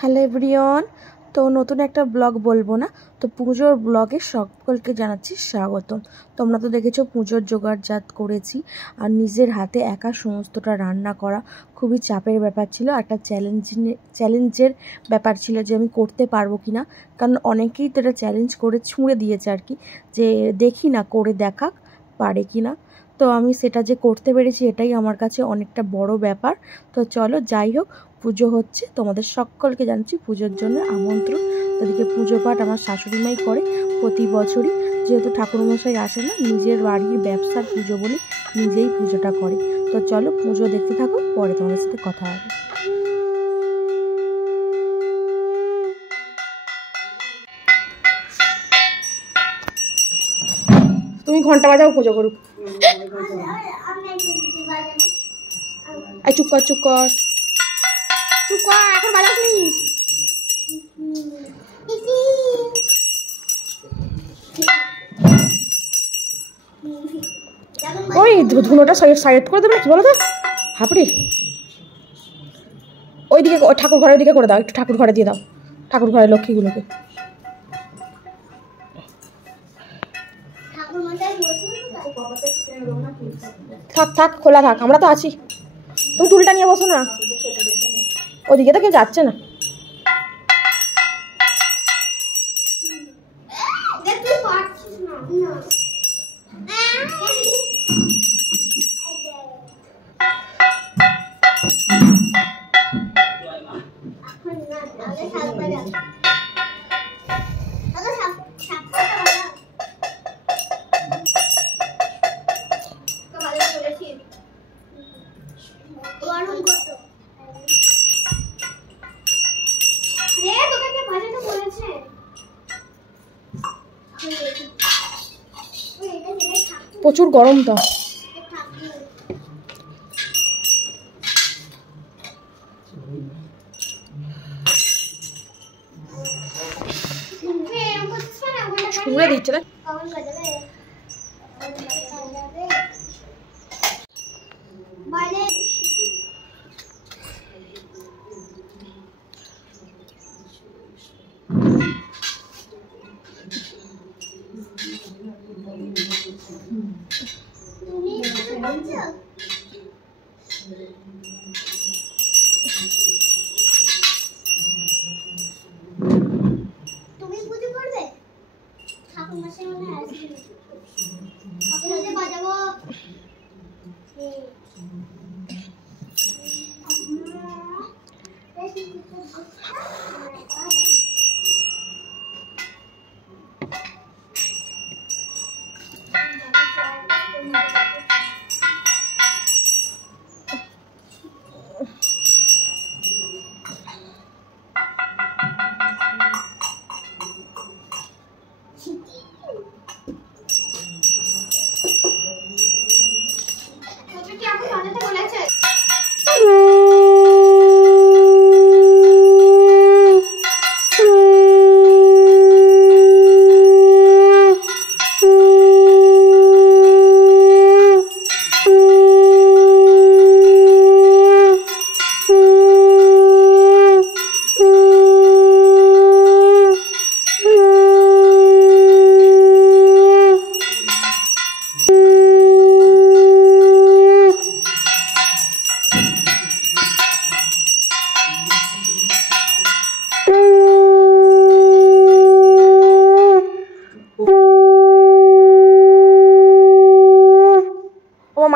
Hello everyone. তো নতুন একটা ব্লগ বলবো না, তো পুজোর ব্লগে সকলকে জানাচ্ছি স্বাগতম। তোমরা তো দেখেছো পুজোর জোগাড়জাত করেছি, আর নিজের হাতে একা সমস্তটা রান্না করা খুবই চাপের ব্যাপার ছিল। একটা চ্যালেঞ্জের ব্যাপার ছিল যে আমি করতে পারবো কি না, কারণ অনেকেই তো এটা চ্যালেঞ্জ করে ছুঁড়ে দিয়েছে আর কি, যে দেখি না করে দেখাক পারে কি না। তো আমি সেটা যে করতে পেরেছি এটাই আমার কাছে অনেকটা বড় ব্যাপার। তো চলো, যাই হোক, পুজো হচ্ছে, তোমাদের সকলকে জানাচ্ছি পুজোর জন্য আমন্ত্রণ। তাদেরকে পুজো পাঠ আমার শাশুড়ি মাই করে প্রতি বছরই, যেহেতু ঠাকুরমশাই আসে না, নিজের বাড়ির ব্যবসার পুজো বলে নিজেই পুজোটা করে। তো চলো পুজো দেখতে থাকো, পরে তোমাদের সাথে কথা হবে। তুমি ঘন্টা বাজাও, পুজো করুক। চুপ কর চুপ কর চুপ কর, এখন বাজাসনি। ওই ধুনোটা সাইড করে দেবে কি বলো তো, হাপড়ি ওইদিকে ঠাকুর ঘরের দিকে করে দাও, একটু ঠাকুর ঘরে দিয়ে দাও, ঠাকুর ঘরের লক্ষ্মীগুলোকে। থাক থাক, খোলা থাক, আমরা তো আছি। তুমি টুলটা নিয়ে বসো না, ওদিকে তো কেউ যাচ্ছে না। প্রচুর গরম তো। ছুঁড়ে দিচ্ছে না। তুমি পুজো করবে? ঠাকুর মশাই মনে আসবে, ঠাকুরকে বাজাবো।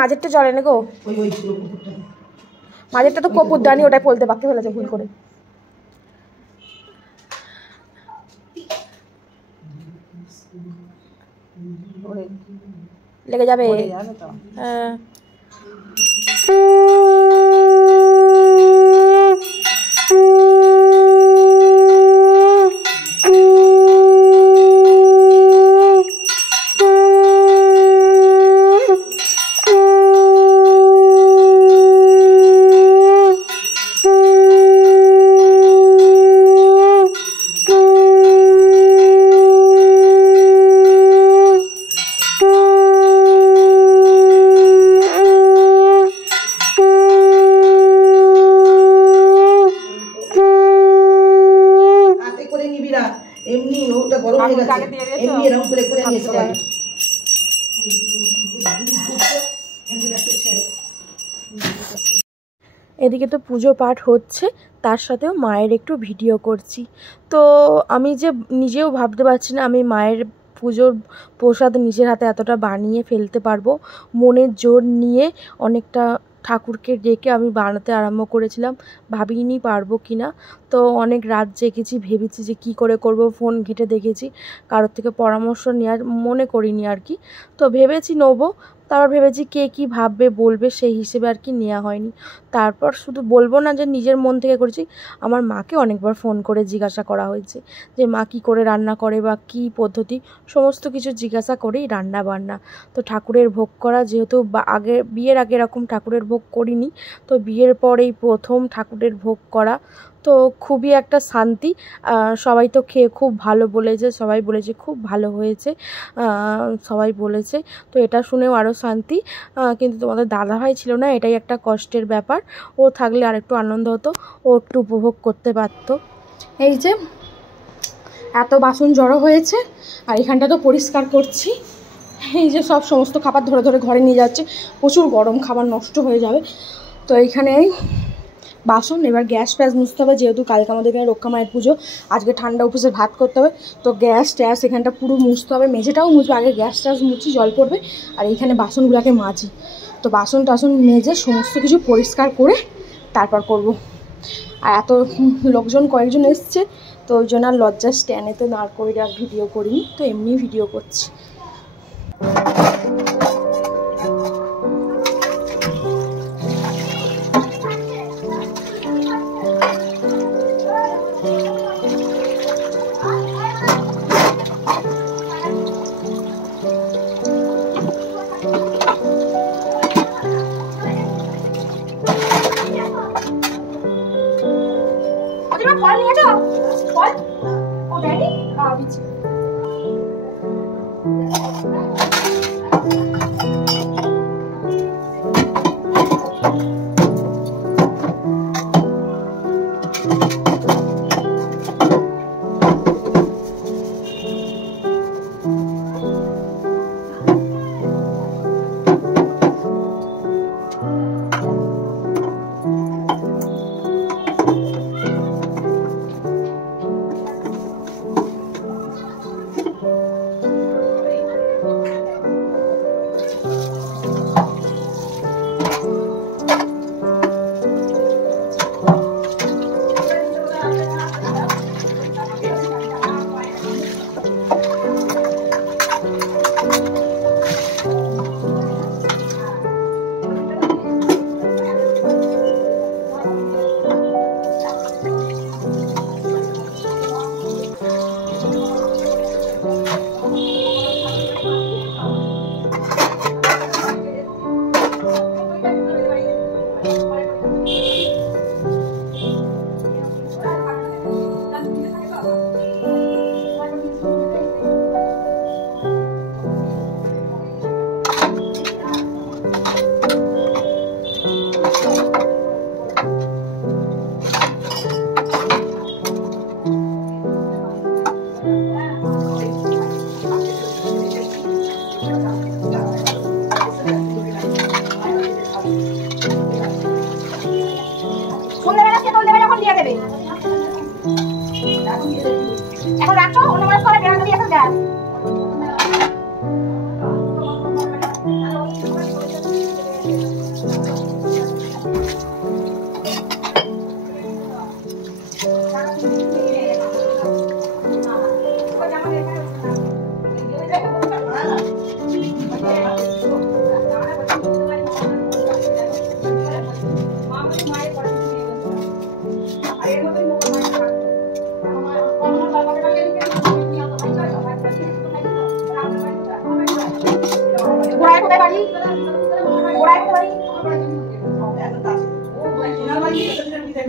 মাঝেরটা জলে না গো, মাঝেরটা তো কপুর দানি, ওটাই বলতে বাকি ফেলেছে ভুল করে। লেগে যাবে। হ্যাঁ এমনি ওটা গরম হয়ে গেছে, এমনি এরকম করে করে আমি এসে যাই। এদিকে তো পুজো পাঠ হচ্ছে, তার সাথেও মায়ের একটু ভিডিও করছি। তো আমি যে নিজেও ভাবতে পারছি না আমি মায়ের পুজোর প্রসাদ নিজের হাতে এতটা বানিয়ে ফেলতে পারবো। মনের জোর নিয়ে অনেকটা ঠাকুরকে ডেকে আমি বানাতে আরম্ভ করেছিলাম, ভাবিনি পারবো কি না। তো অনেক রাত জেগেছি, ভেবেছি যে কি করে করব, ফোন ঘেঁটে দেখেছি, কারোর থেকে পরামর্শ নেওয়ার মনে করিনি আর কি। তো ভেবেছি নেবো, তারপর ভেবেছি কে কী ভাববে বলবে, সেই হিসেবে আর কি নেওয়া হয়নি। তারপর শুধু বলবো না যে নিজের মন থেকে করেছি, আমার মাকে অনেকবার ফোন করে জিজ্ঞাসা করা হয়েছে যে মা কী করে রান্না করে বা কী পদ্ধতি, সমস্ত কিছু জিজ্ঞাসা করেই রান্না বান্না। তো ঠাকুরের ভোগ করা, যেহেতু আগে বিয়ের আগে এরকম ঠাকুরের ভোগ করিনি, তো বিয়ের পরেই প্রথম ঠাকুরের ভোগ করা, তো খুবই একটা শান্তি। সবাই তো খেয়ে খুব ভালো বলেছে, সবাই বলেছে খুব ভালো হয়েছে, সবাই বলেছে। তো এটা শুনেও আরও শান্তি। কিন্তু তোমাদের দাদাভাই ছিল না, এটাই একটা কষ্টের ব্যাপার। ও থাকলে আরেকটু আনন্দ হতো, ও একটু উপভোগ করতে পারত। এই যে এত বাসন জড়ো হয়েছে, আর এখানটা তো পরিষ্কার করছি। এই যে সব সমস্ত খাবার ধরে ধরে ঘরে নিয়ে যাচ্ছে, প্রচুর গরম, খাবার নষ্ট হয়ে যাবে। তো এইখানেই বাসন, এবার গ্যাস ফ্যাস মুছতে হবে, যেহেতু কালকে আমাদের এখানে রক্ষা মায়ের পুজো, আজকে ঠান্ডা উপসে ভাত করতে হবে। তো গ্যাস ট্যাস এখানটা পুরো মুছতে হবে, মেঝেটাও মুছবে, আগে গ্যাস ট্যাস মুছি, জল পড়বে, আর এইখানে বাসনগুলোকে মাজি। তো বাসন টাসন মেজে সমস্ত কিছু পরিষ্কার করে তারপর করব। আর এত লোকজন কয়েকজন এসছে, তো ওই জন্য আর লজ্জার স্ট্যান্ডেতে দাঁড় করে আর ভিডিও করিনি, তো এমনি ভিডিও করছি। ফল নিয়ে যাও, ফল ও দেয়নি দিচ্ছি। এখন রাখো, অন্য মানুষ করে বেড়া দিয়ে এখন দেয়।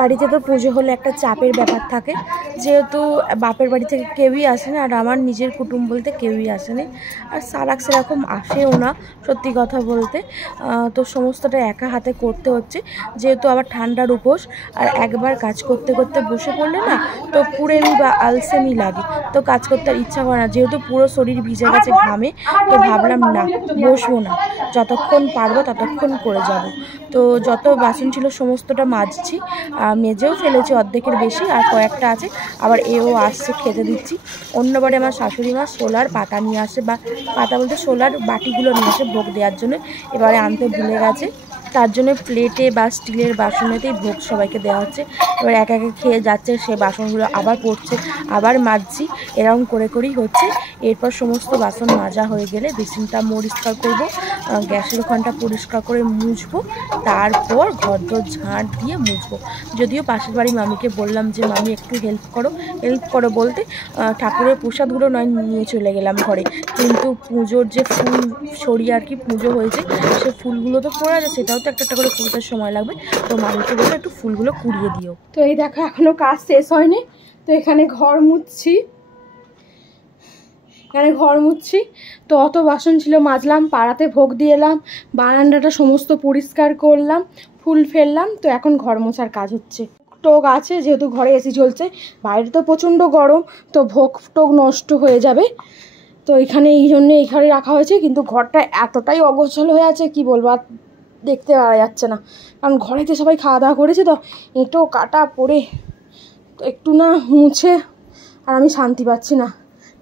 বাড়িতে তো পুজো হলে একটা চাপের ব্যাপার থাকে, যেহেতু বাপের বাড়ি থেকে কেউই আসেনি আর আমার নিজের কুটুম বলতে কেউই আসেনি, আর সারাক সেরকম আসেও না সত্যি কথা বলতে। তো সমস্তটা একা হাতে করতে হচ্ছে, যেহেতু আবার ঠান্ডার উপোস, আর একবার কাজ করতে করতে বসে পড়লে না তো কুড়েমি বা আলসেমি লাগে, তো কাজ করতে আর ইচ্ছা করে না। যেহেতু পুরো শরীর ভিজে গেছে ঘামে, তো ভাবলাম না বসবো না, যতক্ষণ পারবো ততক্ষণ করে যাব। তো যত বাসন ছিল সমস্তটা মাজছি, মেজেও ফেলেছি অর্ধেকের বেশি, আর কয়েকটা আছে, আবার এও আসছে খেতে দিচ্ছি। অন্যবারে আমার শাশুড়ি মা শোলার পাতা নিয়ে আসে, বা পাতা বলতে শোলার বাটিগুলো নিয়ে আসে ভোগ দেওয়ার জন্য, এবারে আনতে ভুলে গেছে, তার জন্য প্লেটে বা স্টিলের বাসনেতেই ভোগ সবাইকে দেওয়া হচ্ছে। এবার একা একা খেয়ে যাচ্ছে, সে বাসনগুলো আবার পড়ছে, আবার মাজছি, এরকম করে করেই হচ্ছে। এরপর সমস্ত বাসন মাজা হয়ে গেলে বেসিনটা পরিষ্কার করব, গ্যাসের ওখানটা পরিষ্কার করে মুছবো, তারপর ঘরদোর ঝাঁট দিয়ে মুছবো। যদিও পাশের বাড়ি মামিকে বললাম যে মামি একটু হেল্প করো বলতে ঠাকুরের প্রসাদগুলো নয় নিয়ে চলে গেলাম ঘরে, কিন্তু পুজোর যে ফুল সরিয়ে আর কি পুজো হয়েছে, সে ফুলগুলো তো পড়ে আছে, সেটাও তো একটা করে কুড়োতে সময় লাগবে, তো মামিকে বলে একটু ফুলগুলো কুড়িয়ে দিও। তো এই দেখো এখনো কাজ শেষ হয়নি, তো এখানে ঘর মুছছি, তো অত বাসন ছিল মাজলাম, পাড়াতে ভোগ দিয়ে এলাম, বারান্দাটা সমস্ত পরিষ্কার করলাম, ফুল ফেললাম, তো এখন ঘর মোছার কাজ হচ্ছে। টোক আছে, যেহেতু ঘরে এসি চলছে, বাইরে তো প্রচণ্ড গরম, তো ভোগ টোক নষ্ট হয়ে যাবে, তো এখানে এই জন্য এই ঘরে রাখা হয়েছে। কিন্তু ঘরটা এতটাই অগোছালো হয়ে আছে কি বলবো, আর দেখতে পাওয়া যাচ্ছে না, কারণ ঘরেতে সবাই খাওয়া দাওয়া করেছে, তো এঁটো কাটা পড়ে তো একটু না মুছে আর আমি শান্তি পাচ্ছি না,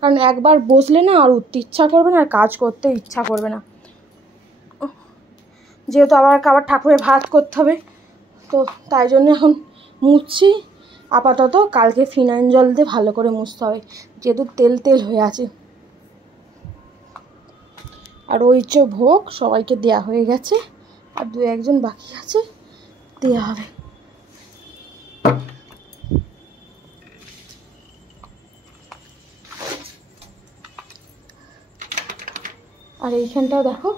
কারণ একবার বসলে না আর উঠতে ইচ্ছা করবে না, আর কাজ করতে ইচ্ছা করবে না, যেহেতু আবার ঠাকুরের ভাত করতে হবে, তো তাই জন্য এখন মুছছি আপাতত। কালকে ফিনাইল জল দিয়ে ভালো করে মুছতে হবে, যেহেতু তেল হয়ে আছে। আর ওই যে ভোগ সবাইকে দেয়া হয়ে গেছে, আর দু একজন বাকি আছে, দেওয়া হবে। আর এইখানটাও দেখো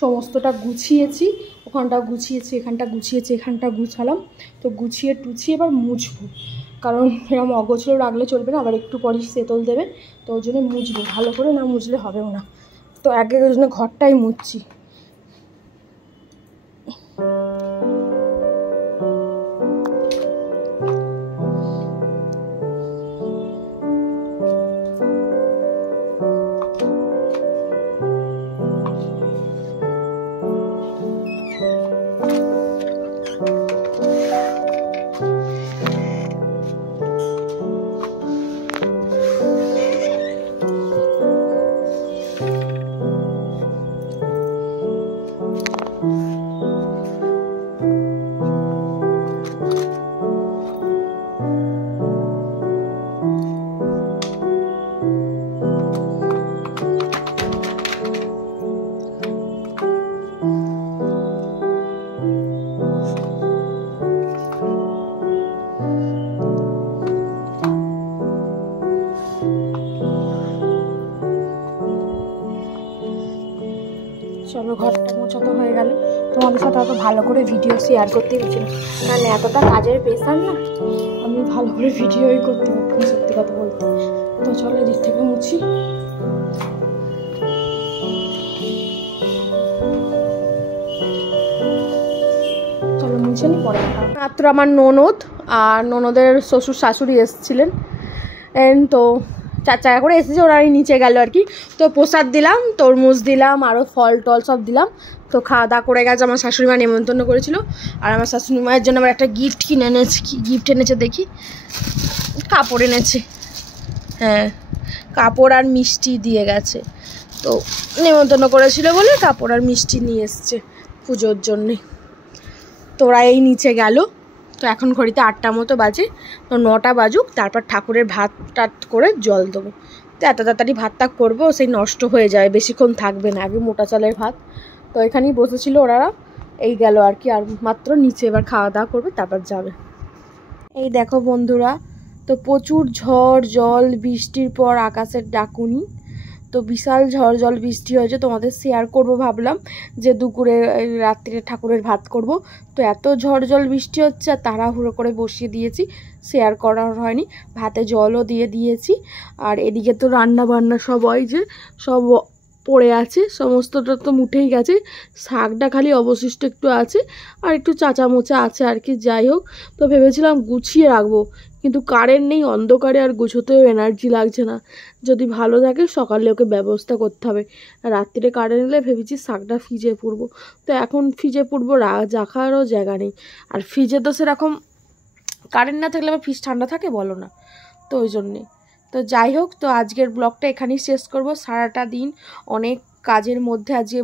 সমস্তটা গুছিয়েছি, ওখানটা গুছিয়েছি, এখানটা গুছিয়েছি, এখানটা গুছালাম, তো গুছিয়ে টুছিয়ে এবার মুছবো, কারণ এরকম অগোছলো রাখলে চলবে না, আবার একটু পরই সেতল দেবে, তো ওই জন্য মুছবো, ভালো করে না মুছলে হবেও না, তো আগে ওই জন্য ঘরটাই মুছছি। চলো ঘরটা মোছাতে হয়ে গেল, তোমাদের সাথে অত ভালো করে ভিডিও শেয়ার করতে পারছি না, কারণ এতটা কাজের প্রেশার না, আমি ভালো করে ভিডিওই করতে পারতাম সত্যি কথা বলতে। তো চলো এদিক থেকে মুছি। চলো মুছে নি, পরে মাত্র আমার ননদ আর ননদের শ্বশুর শাশুড়ি এসেছিলেন, তো 4 চাকা করে এসেছে, ওরাই নিচে গেল আর কি। তো প্রসাদ দিলাম, তরমুজ দিলাম, আরও ফল টল সব দিলাম, তো খাওয়া দাওয়া করে গেছে। আমার শাশুড়ি মা নেমন্তন্ন করেছিল, আর আমার শাশুড়ি মায়ের জন্য আবার একটা গিফট কিনে এনেছে। গিফট এনেছে দেখি, কাপড় এনেছে, হ্যাঁ কাপড় আর মিষ্টি দিয়ে গেছে, তো নেমন্তন্ন করেছিল বলে কাপড় আর মিষ্টি নিয়ে এসছে পুজোর জন্যে। তো ওরা এই নিচে গেল, তো এখন ঘড়িতে 8টা মতো বাজে, তো 9টা বাজুক, তারপর ঠাকুরের ভাত টাত করে জল দেবো। তো এত তাড়াতাড়ি ভাতটা করবো, সেই নষ্ট হয়ে যায়, বেশিক্ষণ থাকবে না, আগে মোটা চালের ভাত। তো এখানেই বসেছিল ওরা, এই গেল আর কি, আর মাত্র নিচে এবার খাওয়া দাওয়া করবে, তারপর যাবে। এই দেখো বন্ধুরা, তো প্রচুর ঝড় জল বৃষ্টির পর আকাশের ডাকুনি, তো বিশাল ঝড় জল বৃষ্টি হয়েছে, তোমাদের শেয়ার করব ভাবলাম যে দুপুরে রাত্রিরে ঠাকুরের ভাত করব। তো এত ঝড় জল বৃষ্টি হচ্ছে আর তাড়াহুড়ো করে বসিয়ে দিয়েছি, শেয়ার করা হয়নি। ভাতে জলও দিয়ে দিয়েছি। আর এদিকে তো রান্না বান্না সবাই যে সব পড়ে আছে, সমস্তটা তো মুঠেই গেছে, শাকটা খালি অবশিষ্ট একটু আছে আর একটু চাচা মোচা আছে আর কি। যাই হোক, তো ভেবেছিলাম গুছিয়ে রাখবো, কিন্তু কারেন্ট নেই, অন্ধকারে আর গুছোতেও এনার্জি লাগছে না। যদি ভালো থাকে সকালে ওকে ব্যবস্থা করতে হবে। রাত্রিরে কারেন্ট এলে ভেবেছি শাকটা ফ্রিজে পুরবো, তো এখন ফ্রিজে পুরবো রাখারও জায়গা নেই। আর ফ্রিজে তো সেরকম কারেন্ট না থাকলে আবার ফ্রিজ ঠান্ডা থাকে বলো না, তো ওই জন্যে। তো যাই হোক, তো আজকের ব্লগটা এখানেই শেষ করব। সারাটা দিন অনেক কাজের মধ্যে আজকে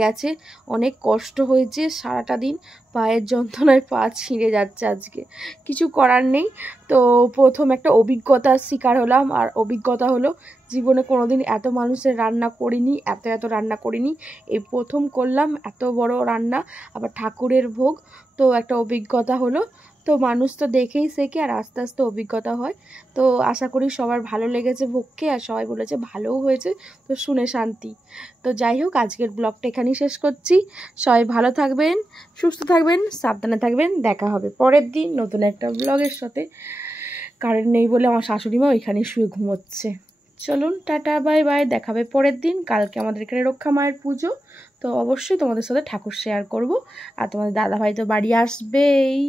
গেছে, অনেক কষ্ট হয়েছে সারাটা দিন, পায়ের যন্ত্রণায় পা ছিঁড়ে যাচ্ছে আজকে, কিছু করার নেই। তো প্রথম একটা অভিজ্ঞতার শিকার হলাম, আর অভিজ্ঞতা হলো জীবনে কোনোদিন এত মানুষের রান্না করিনি, এত রান্না করিনি, এই প্রথম করলাম এত বড় রান্না, আবার ঠাকুরের ভোগ। তো একটা অভিজ্ঞতা হলো। তো মানুষ তো দেখেই শেখে আর আস্তে আস্তে অভিজ্ঞতা হয়। তো আশা করি সবার ভালো লেগেছে ভোগকে, আর সবাই বলেছে ভালোও হয়েছে, তো শুনে শান্তি। তো যাই হোক, আজকের ব্লগটা এখানেই শেষ করছি। সবাই ভালো থাকবেন, সুস্থ থাকবেন, সাবধানে থাকবেন। দেখা হবে পরের দিন নতুন একটা ব্লগের সাথে। কারেন্ট নেই বলে আমার শাশুড়ি মা ওইখানে শুয়ে ঘুমোচ্ছে। চলুন টাটা বাই বাই, দেখাবে পরের দিন। কালকে আমাদের এখানে রক্ষা মায়ের পুজো, তো অবশ্যই তোমাদের সাথে ঠাকুর শেয়ার করব। আর তোমাদের দাদাভাই তো বাড়ি আসবেই।